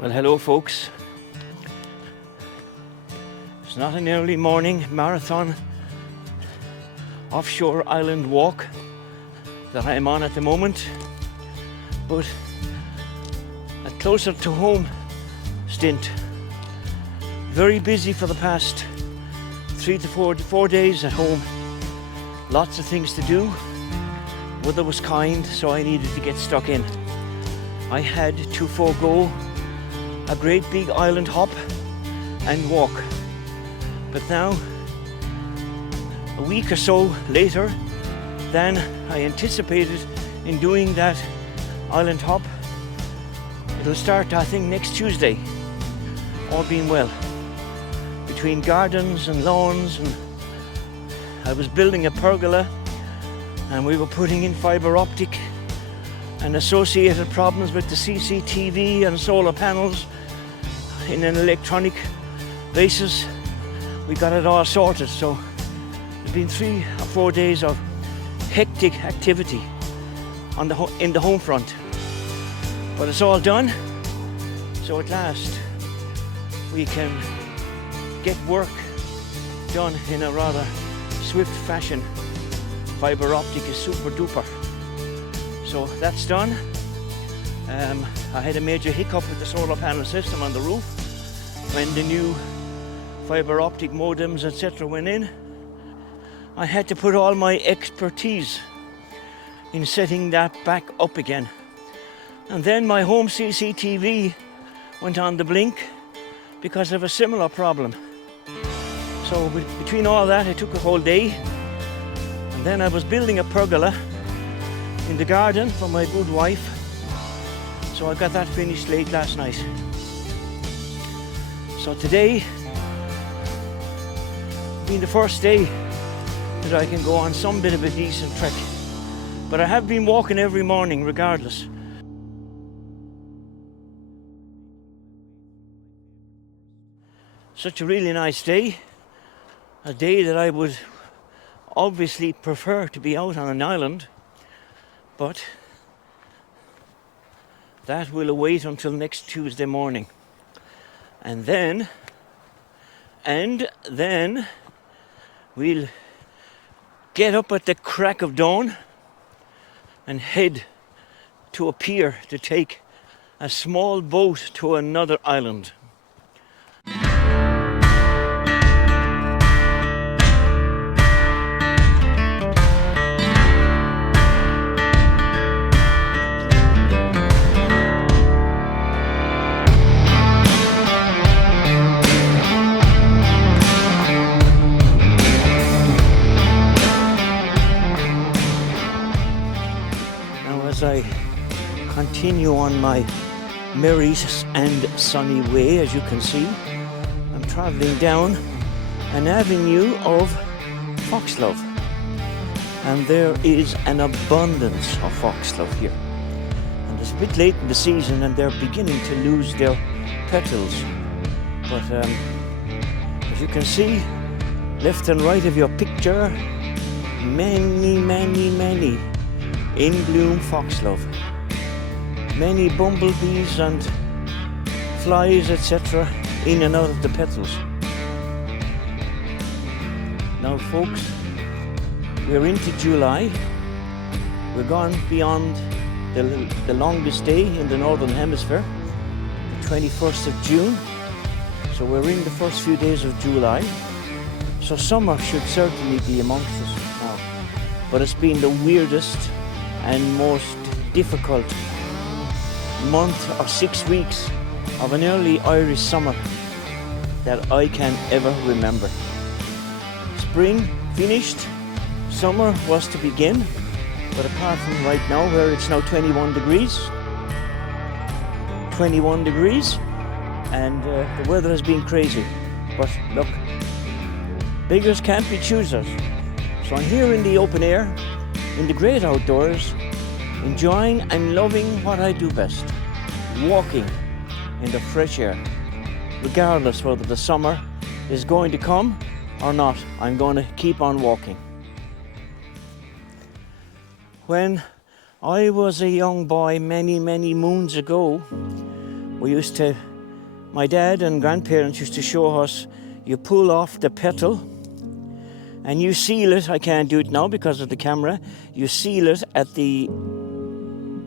Well, hello folks. It's not an early morning marathon offshore island walk that I'm on at the moment, but a closer to home stint. Very busy for the past 3 to 4 days at home. Lots of things to do. Weather was kind, so I needed to get stuck in. I had to forego a great big island hop and walk. But now, a week or so later than I anticipated in doing that island hop, it'll start, I think, next Tuesday, all being well. Between gardens and lawns, and I was building a pergola and we were putting in fibre optic and associated problems with the CCTV and solar panels in an electronic basis. We got it all sorted, so it's been 3 or 4 days of hectic activity in the home front. But it's all done, so at last we can get work done in a rather swift fashion. Fibre optic is super duper. So that's done. I had a major hiccup with the solar panel system on the roof when the new fibre optic modems, etc. went in. I had to put all my expertise in setting that back up again. And then my home CCTV went on the blink because of a similar problem. So between all that, it took a whole day. And then I was building a pergola in the garden for my good wife. So I got that finished late last night. So today being the first day that I can go on some bit of a decent trek. But I have been walking every morning regardless. Such a really nice day. A day that I would obviously prefer to be out on an island, but that will await until next Tuesday morning. And then we'll get up at the crack of dawn and head to a pier to take a small boat to another island. As I continue on my merry and sunny way, as you can see, I'm travelling down an avenue of foxglove, and there is an abundance of foxglove here. And it's a bit late in the season and they're beginning to lose their petals, but as you can see, left and right of your picture, many in bloom foxglove. Many bumblebees and flies, etc. in and out of the petals. Now folks, we're into July. We're gone beyond the longest day in the Northern Hemisphere, the 21st of June. So we're in the first few days of July. So summer should certainly be amongst us now. But it's been the weirdest and most difficult month or 6 weeks of an early Irish summer that I can ever remember. Spring finished, summer was to begin, but apart from right now where it's now 21 degrees, and the weather has been crazy. But look, beggars can't be choosers. So I'm here in the open air, in the great outdoors, enjoying and loving what I do best, walking in the fresh air. Regardless whether the summer is going to come or not, I'm going to keep on walking. When I was a young boy many moons ago, we used to My dad and grandparents used to show us, you pull off the petal and you seal it. I can't do it now because of the camera. You seal it at the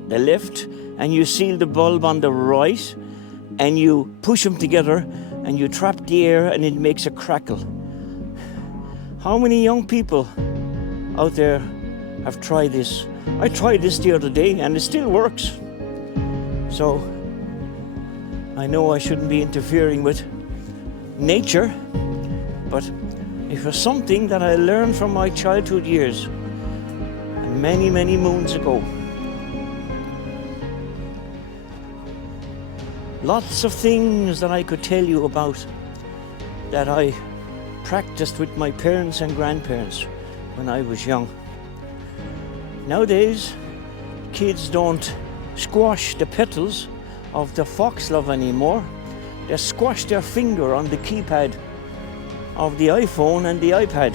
left and you seal the bulb on the right, and you push them together and you trap the air and it makes a crackle. How many young people out there have tried this? I tried this the other day and it still works. So I know I shouldn't be interfering with nature, but it was something that I learned from my childhood years, many, many moons ago. Lots of things that I could tell you about that I practiced with my parents and grandparents when I was young. Nowadays, kids don't squash the petals of the foxglove anymore. They squash their finger on the keypad of the iPhone and the iPad.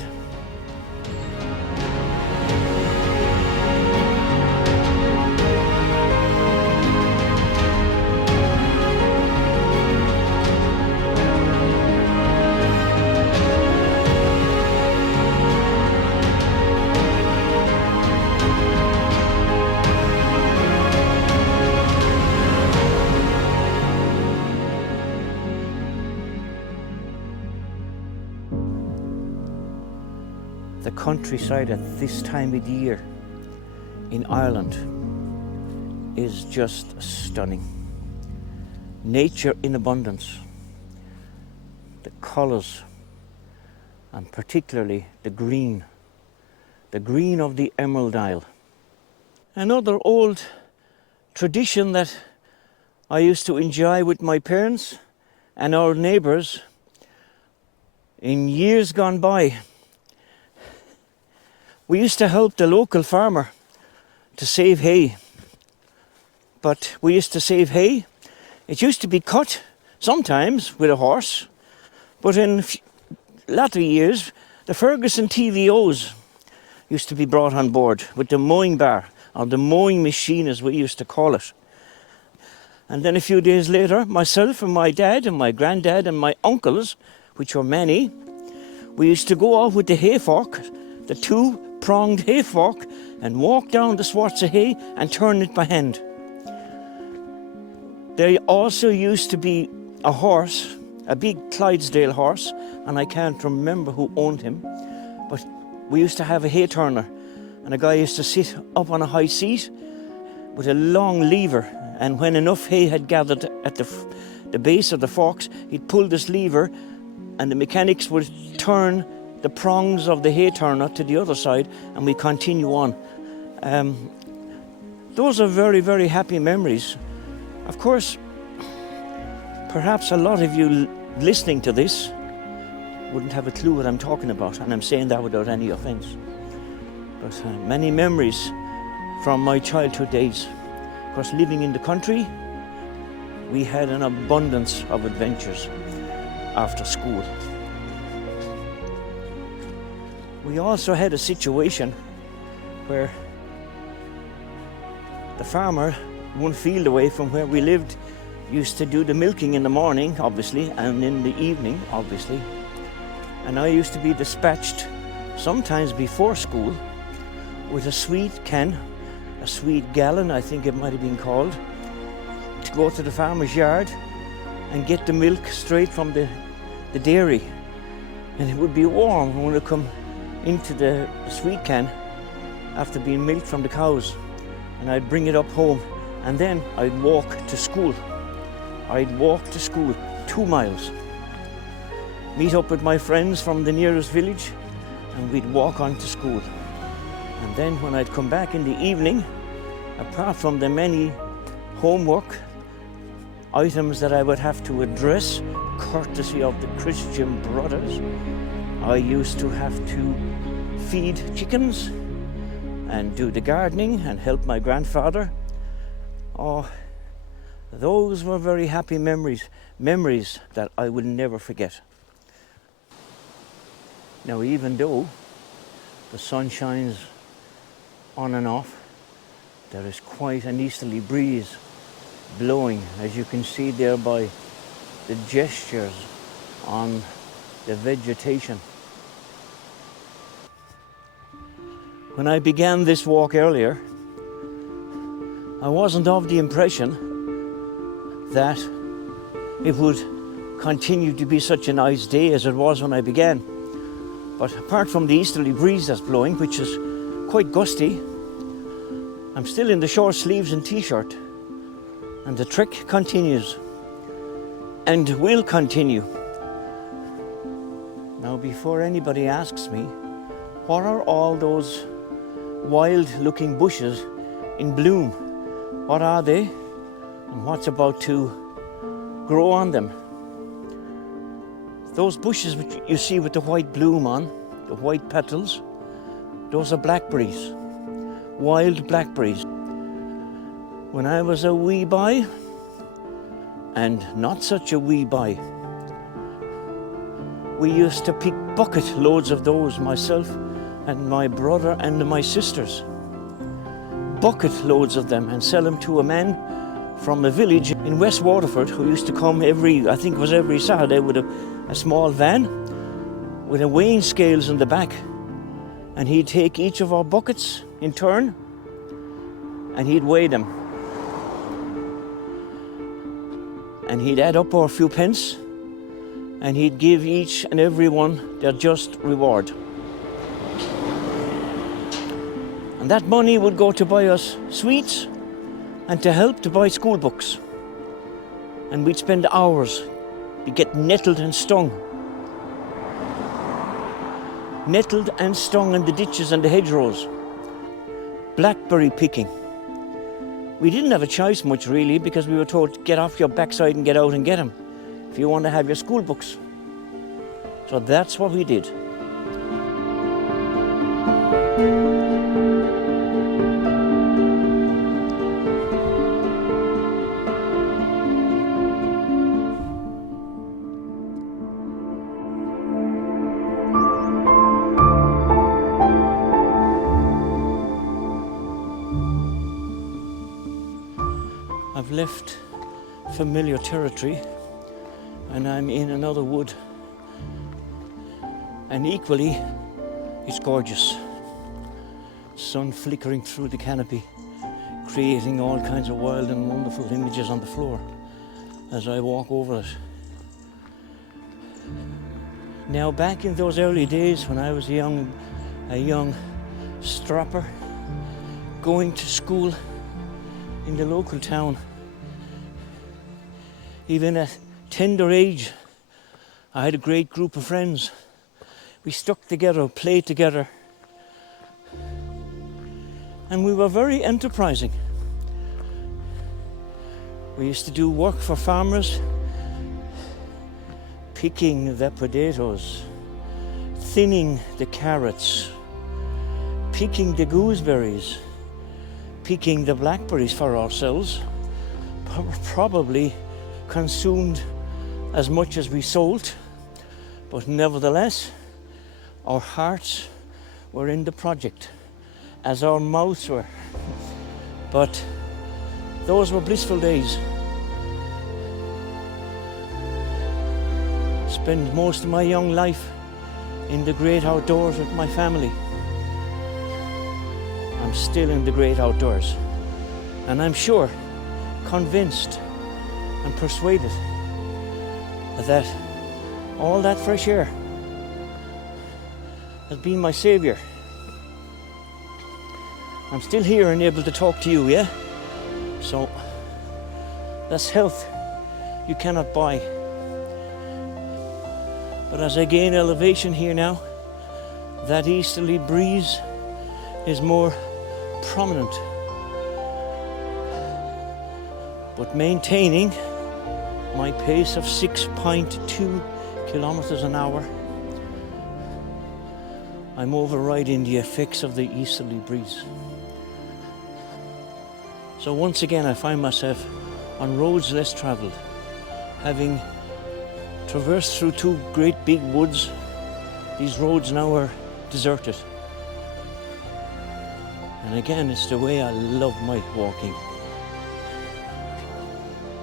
The countryside at this time of the year in Ireland is just stunning. Nature in abundance. The colours, and particularly the green of the Emerald Isle. Another old tradition that I used to enjoy with my parents and our neighbours in years gone by. We used to help the local farmer to save hay. But we used to save hay. It used to be cut sometimes with a horse. But in latter years, the Ferguson TVOs used to be brought on board with the mowing bar, or the mowing machine as we used to call it. And then a few days later, myself and my dad and my granddad and my uncles, which were many, we used to go off with the hay fork, the two-pronged hay fork, and walk down the swaths of hay and turn it by hand. There also used to be a horse, a big Clydesdale horse, and I can't remember who owned him, but we used to have a hay turner, and a guy used to sit up on a high seat with a long lever, and when enough hay had gathered at the base of the forks, he'd pull this lever and the mechanics would turn the prongs of the hay turner to the other side, and we continue on. Those are very, very happy memories. Of course, perhaps a lot of you listening to this wouldn't have a clue what I'm talking about, and I'm saying that without any offence. But many memories from my childhood days. Of course, living in the country, we had an abundance of adventures after school. We also had a situation where the farmer, one field away from where we lived, used to do the milking in the morning, obviously, and in the evening, obviously. And I used to be dispatched sometimes before school with a sweet can, a sweet gallon, I think it might have been called, to go to the farmer's yard and get the milk straight from the dairy. And it would be warm when it would come into the sweet can after being milked from the cows, and I'd bring it up home, and then I'd walk to school. I'd walk to school 2 miles, meet up with my friends from the nearest village, and we'd walk on to school. And then when I'd come back in the evening, apart from the many homework items that I would have to address courtesy of the Christian brothers, I used to have to feed chickens and do the gardening and help my grandfather. Oh, those were very happy memories that I will never forget. Now, even though the sun shines on and off, there is quite an easterly breeze blowing, as you can see there by the gestures on the vegetation. When I began this walk earlier, I wasn't of the impression that it would continue to be such a nice day as it was when I began. But apart from the easterly breeze that's blowing, which is quite gusty, I'm still in the short sleeves and t-shirt, and the trek continues and will continue. Now, before anybody asks me, what are all those wild-looking bushes in bloom? What are they, and what's about to grow on them? Those bushes which you see with the white bloom on, the white petals, those are blackberries, wild blackberries. When I was a wee boy, and not such a wee boy, we used to pick bucket loads of those, myself and my brother and my sisters. Bucket loads of them, and sell them to a man from a village in West Waterford who used to come every Saturday with a small van with a weighing scales in the back, and he'd take each of our buckets in turn and he'd weigh them, and he'd add up our few pence, and he'd give each and every one their just reward. And that money would go to buy us sweets and to help to buy school books. And we'd spend hours, we'd get nettled and stung. Nettled and stung in the ditches and the hedgerows. Blackberry picking. We didn't have a choice much really, because we were told to get off your backside and get out and get them if you want to have your school books. So that's what we did. I've left familiar territory and I'm in another wood, and equally it's gorgeous. Sun flickering through the canopy, creating all kinds of wild and wonderful images on the floor as I walk over it. Now, back in those early days when I was a young strapper going to school in the local town, even at tender age, I had a great group of friends. We stuck together, played together, and we were very enterprising. We used to do work for farmers, picking the potatoes, thinning the carrots, picking the gooseberries, picking the blackberries for ourselves. Probably consumed as much as we sold, but nevertheless our hearts were in the project as our mouths were. But those were blissful days. Spent most of my young life in the great outdoors with my family. I'm still in the great outdoors, and I'm sure, convinced and persuaded that all that fresh air has been my saviour. I'm still here and able to talk to you, yeah? So that's health you cannot buy. But as I gain elevation here now, that easterly breeze is more prominent. But maintaining my pace of 6.2 kilometers an hour, I'm overriding the effects of the easterly breeze. So once again I find myself on roads less travelled, having traversed through two great big woods. These roads now are deserted. And again, it's the way I love my walking.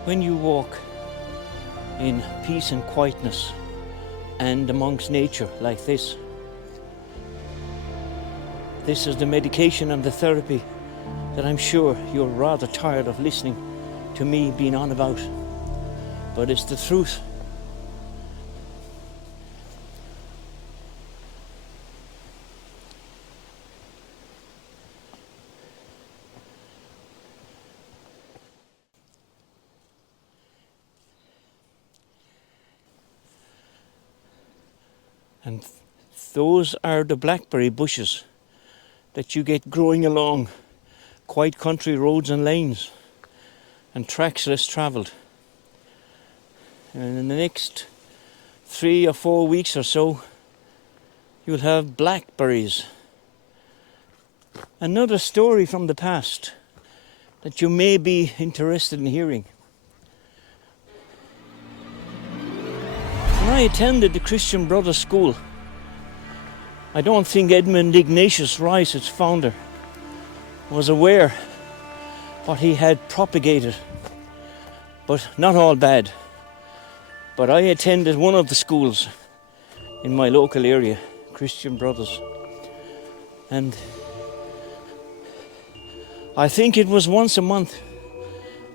When you walk, in peace and quietness and amongst nature like this. This is the medication and the therapy that I'm sure you're rather tired of listening to me being on about. But it's the truth. And those are the blackberry bushes that you get growing along quiet country roads and lanes and tracks less travelled. And in the next 3 or 4 weeks or so, you'll have blackberries. Another story from the past that you may be interested in hearing. When I attended the Christian Brothers School, I don't think Edmund Ignatius Rice, its founder, was aware what he had propagated, but not all bad. But I attended one of the schools in my local area, Christian Brothers, and I think it was once a month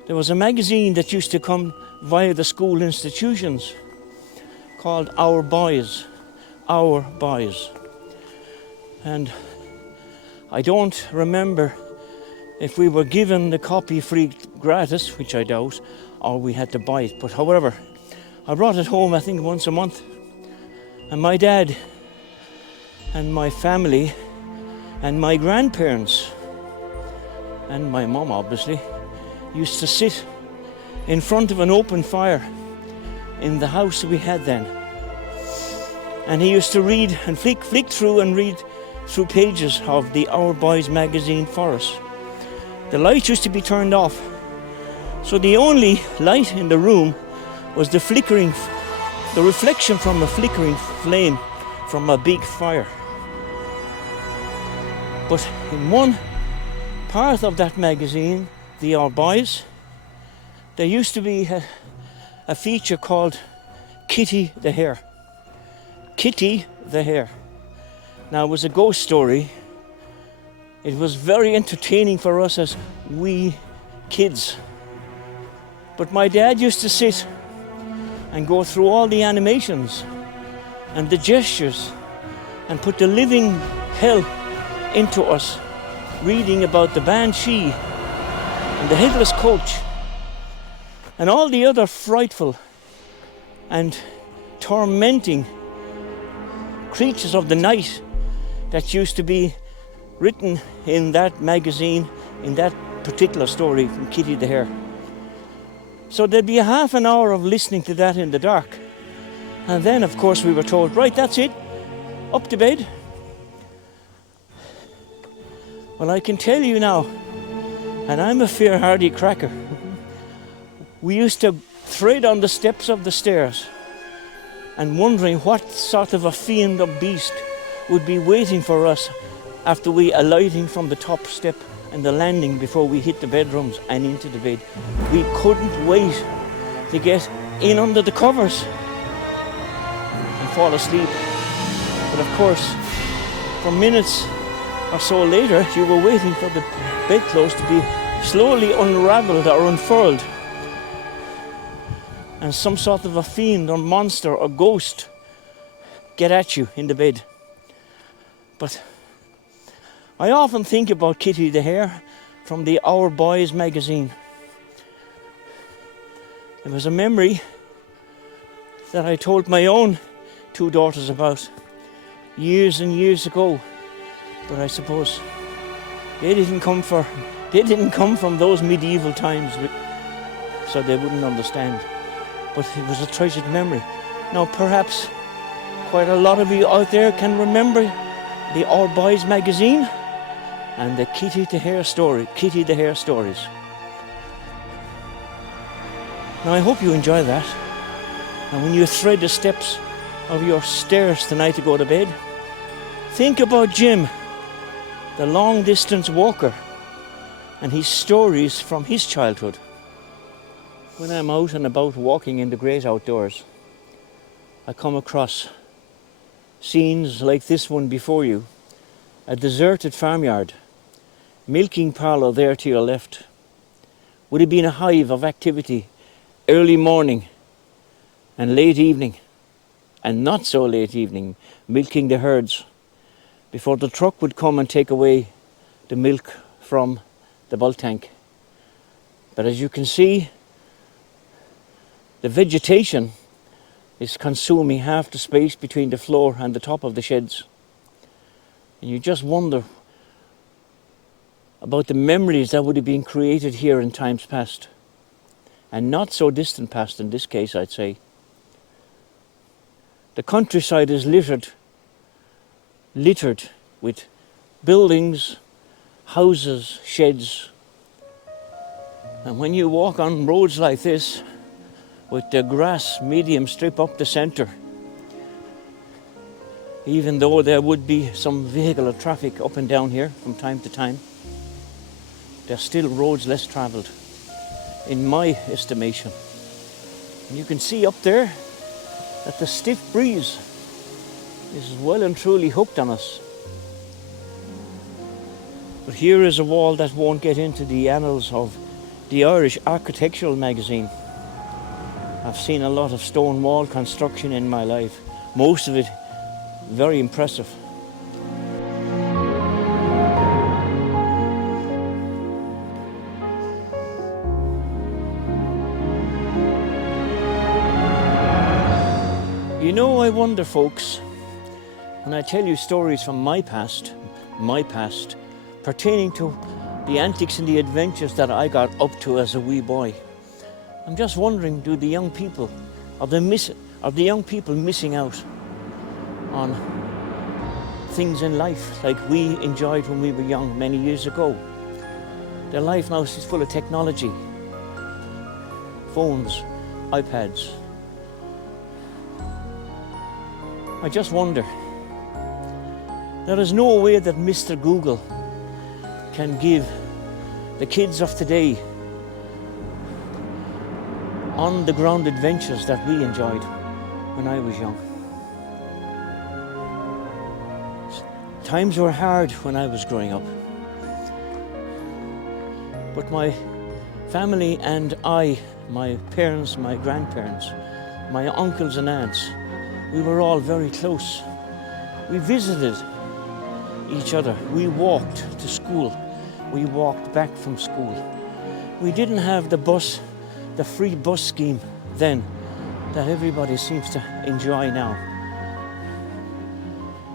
there was a magazine that used to come via the school institutions called Our Boys. And I don't remember if we were given the copy free gratis, which I doubt, or we had to buy it. But however, I brought it home, I think once a month. And my dad and my family and my grandparents and my mum obviously used to sit in front of an open fire in the house we had then. And he used to read and flick through and read through pages of the Our Boys magazine for us. The light used to be turned off, so the only light in the room was the reflection from a flickering flame from a big fire. But in one part of that magazine, the Our Boys, there used to be a feature called Kitty the Hare. Kitty the Hare. Now, it was a ghost story. It was very entertaining for us as wee kids. But my dad used to sit and go through all the animations and the gestures and put the living hell into us, reading about the Banshee and the Headless Coach and all the other frightful and tormenting creatures of the night that used to be written in that magazine, in that particular story from Kitty the Hare. So there'd be a half an hour of listening to that in the dark. And then, of course, we were told, right, that's it, up to bed. Well, I can tell you now, and I'm a fair hardy cracker, we used to thread on the steps of the stairs and wondering what sort of a fiend or beast would be waiting for us after we alighting from the top step and the landing before we hit the bedrooms and into the bed. We couldn't wait to get in under the covers and fall asleep. But of course, for minutes or so later, you were waiting for the bedclothes to be slowly unraveled or unfurled, and some sort of a fiend or monster or ghost get at you in the bed. But I often think about Kitty the Hare from the Our Boys magazine. It was a memory that I told my own 2 daughters about years and years ago. But I suppose they didn't come from those medieval times, so they wouldn't understand. But it was a treasured memory. Now perhaps quite a lot of you out there can remember the Our Boys magazine and the Kitty the Hare stories. Now I hope you enjoy that. And when you thread the steps of your stairs tonight to go to bed, think about Jim, the long distance walker, and his stories from his childhood. When I'm out and about walking in the great outdoors, I come across scenes like this one before you, a deserted farmyard, milking parlour there to your left. Would have been a hive of activity, early morning and late evening, and not so late evening, milking the herds, before the truck would come and take away the milk from the bulk tank. But as you can see, the vegetation is consuming half the space between the floor and the top of the sheds. And you just wonder about the memories that would have been created here in times past. And not so distant past in this case, I'd say. The countryside is littered with buildings, houses, sheds. And when you walk on roads like this, with the grass medium strip up the centre, even though there would be some vehicular traffic up and down here from time to time, there's still roads less travelled, in my estimation. And you can see up there that the stiff breeze is well and truly hooked on us. But here is a wall that won't get into the annals of the Irish Architectural Magazine. I've seen a lot of stone wall construction in my life, most of it very impressive. You know, I wonder, folks, when I tell you stories from my past, pertaining to the antics and the adventures that I got up to as a wee boy, I'm just wondering, do the young people, are the young people missing out on things in life like we enjoyed when we were young many years ago? Their life now is full of technology, phones, iPads. I just wonder, there is no way that Mr. Google can give the kids of today on-the-ground adventures that we enjoyed when I was young. Times were hard when I was growing up, but my family and I, my parents, my grandparents, my uncles and aunts, we were all very close. We visited each other. We walked to school. We walked back from school. We didn't have the free bus scheme then that everybody seems to enjoy now.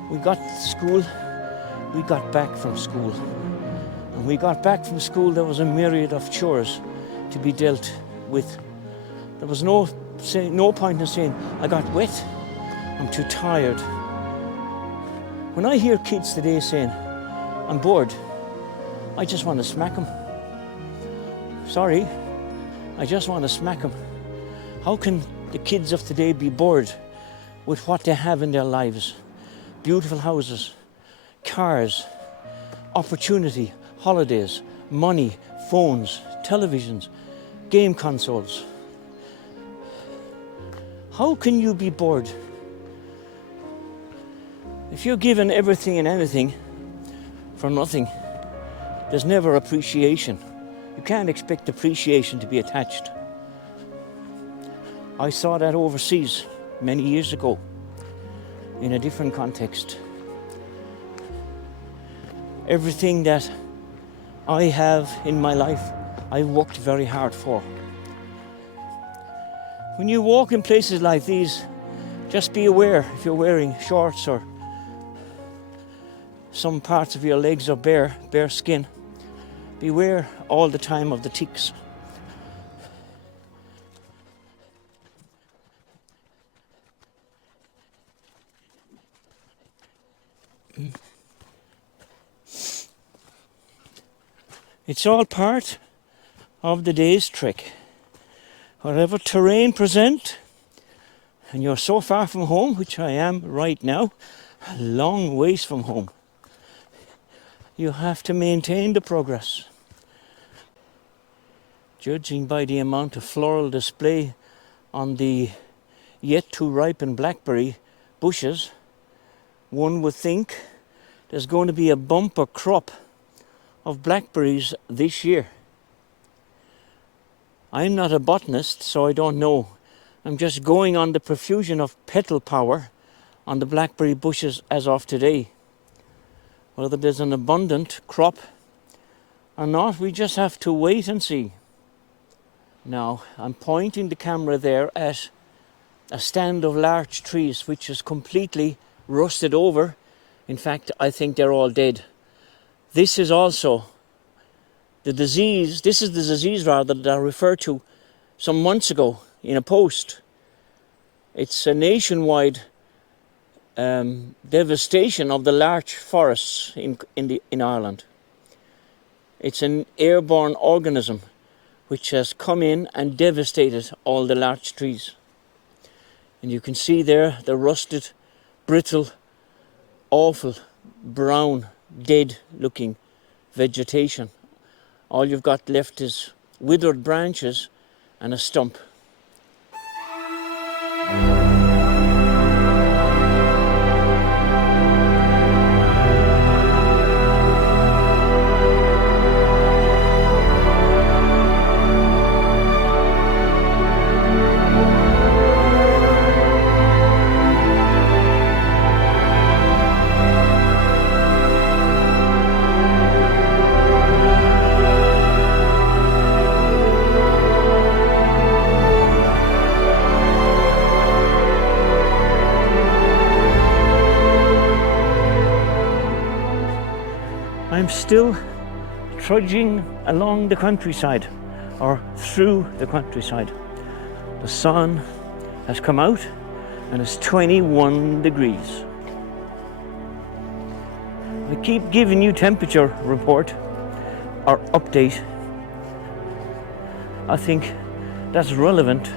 We got to school, we got back from school. When we got back from school, there was a myriad of chores to be dealt with. There was no point in saying, I got wet, I'm too tired. When I hear kids today saying, I'm bored, I just want to smack them. Sorry, I just want to smack them. How can the kids of today be bored with what they have in their lives? Beautiful houses, cars, opportunity, holidays, money, phones, televisions, game consoles. How can you be bored? If you're given everything and anything for nothing, there's never appreciation. You can't expect appreciation to be attached. I saw that overseas many years ago in a different context. Everything that I have in my life, I worked very hard for. When you walk in places like these, just be aware if you're wearing shorts or some parts of your legs are bare skin. Beware all the time of the ticks. It's all part of the day's trek. Whatever terrain present, and you're so far from home, which I am right now, a long ways from home, you have to maintain the progress. Judging by the amount of floral display on the yet to ripen blackberry bushes, one would think there's going to be a bumper crop of blackberries this year. I'm not a botanist, so I don't know. I'm just going on the profusion of petal power on the blackberry bushes as of today. Whether there's an abundant crop or not, we just have to wait and see. Now, I'm pointing the camera there at a stand of large trees which is completely rusted over. In fact, I think they're all dead. This is also the disease that I referred to some months ago in a post. It's a nationwide devastation of the larch forests in Ireland. It's an airborne organism which has come in and devastated all the larch trees. And you can see there the rusted, brittle, awful, brown, dead looking vegetation. All you've got left is withered branches and a stump. I'm still trudging along the countryside, or through the countryside. The sun has come out and it's 21 degrees. I keep giving you temperature report or update. I think that's relevant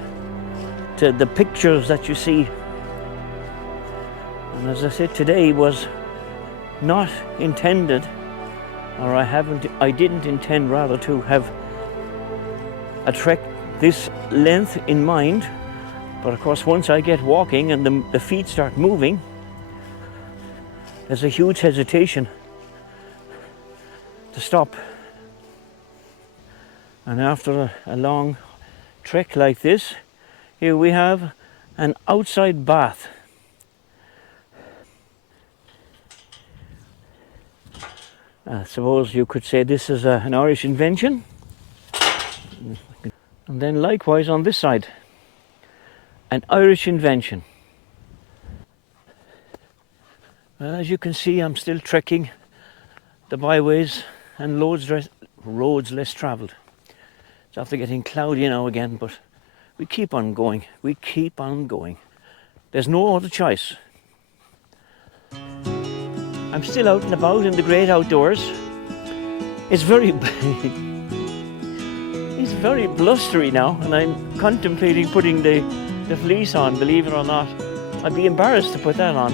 to the pictures that you see. And as I said, today was not intended, or I didn't intend rather to have a trek this length in mind. But of course, once I get walking and the feet start moving, there's a huge hesitation to stop. And after a long trek like this, here we have an outside bath. I suppose you could say this is an Irish invention. And then likewise on this side, an Irish invention. Well, as you can see, I'm still trekking the byways and roads less travelled. It's after getting cloudy now again, but we keep on going. We keep on going. There's no other choice. I'm still out and about in the great outdoors. It's very blustery now, and I'm contemplating putting the fleece on, believe it or not. I'd be embarrassed to put that on.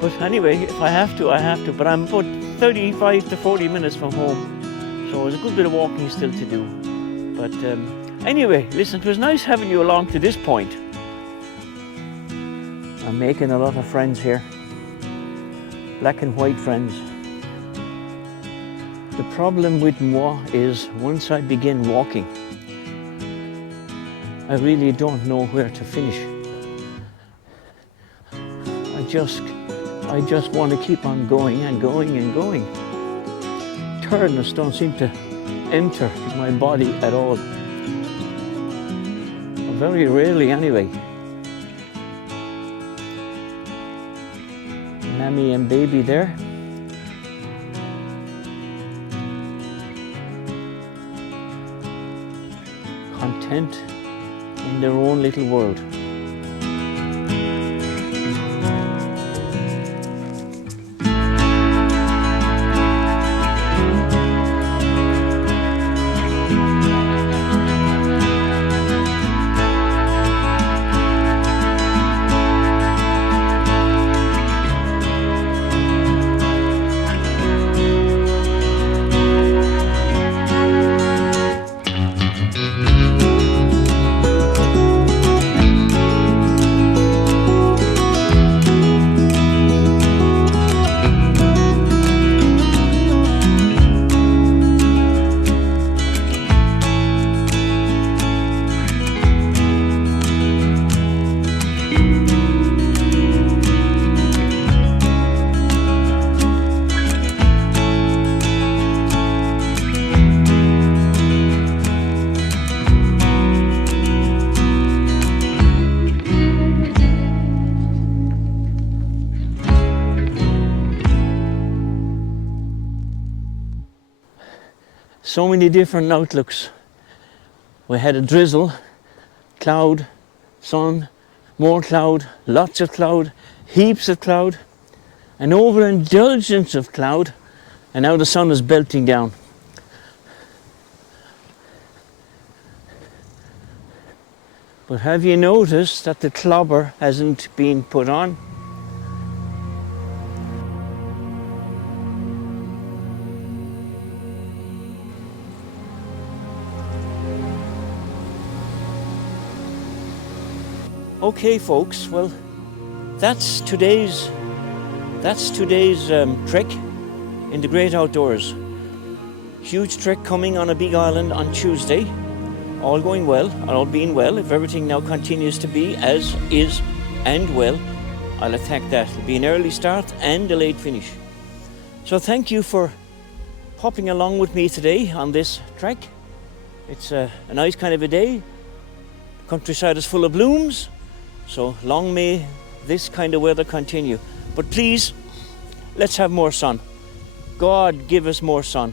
But anyway, if I have to, I have to. But I'm about 35 to 40 minutes from home, so there's a good bit of walking still to do. But anyway, listen, it was nice having you along to this point. I'm making a lot of friends here. Black and white friends. The problem with moi is once I begin walking, I really don't know where to finish. I just want to keep on going and going and going. Tiredness don't seem to enter my body at all. Very rarely anyway. Mammy and baby there. Content in their own little world. so many different outlooks. We had a drizzle, cloud, sun, more cloud, lots of cloud, heaps of cloud, an overindulgence of cloud, and now the sun is belting down. But have you noticed that the clobber hasn't been put on? Okay, folks, well, that's today's trek in the great outdoors. Huge trek coming on a big island on Tuesday. All going well, all being well. If everything now continues to be as is and well, I'll attack that. It'll be an early start and a late finish. So thank you for popping along with me today on this trek. It's a nice kind of a day. The countryside is full of blooms. So long may this kind of weather continue. But please, let's have more sun. God, give us more sun.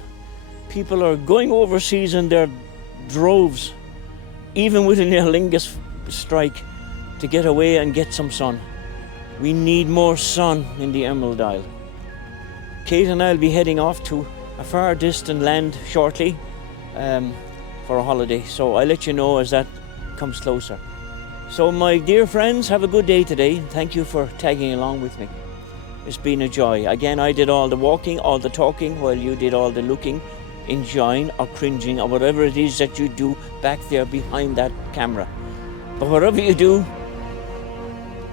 People are going overseas in their droves, even with an Aer Lingus strike, to get away and get some sun. We need more sun in the Emerald Isle. Kate and I will be heading off to a far distant land shortly for a holiday. So I'll let you know as that comes closer. So my dear friends, have a good day today. Thank you for tagging along with me. It's been a joy. Again, I did all the walking, all the talking, while you did all the looking, enjoying or cringing or whatever it is that you do back there behind that camera. But whatever you do,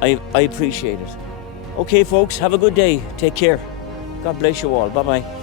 I appreciate it. Okay, folks, have a good day. Take care. God bless you all. Bye-bye.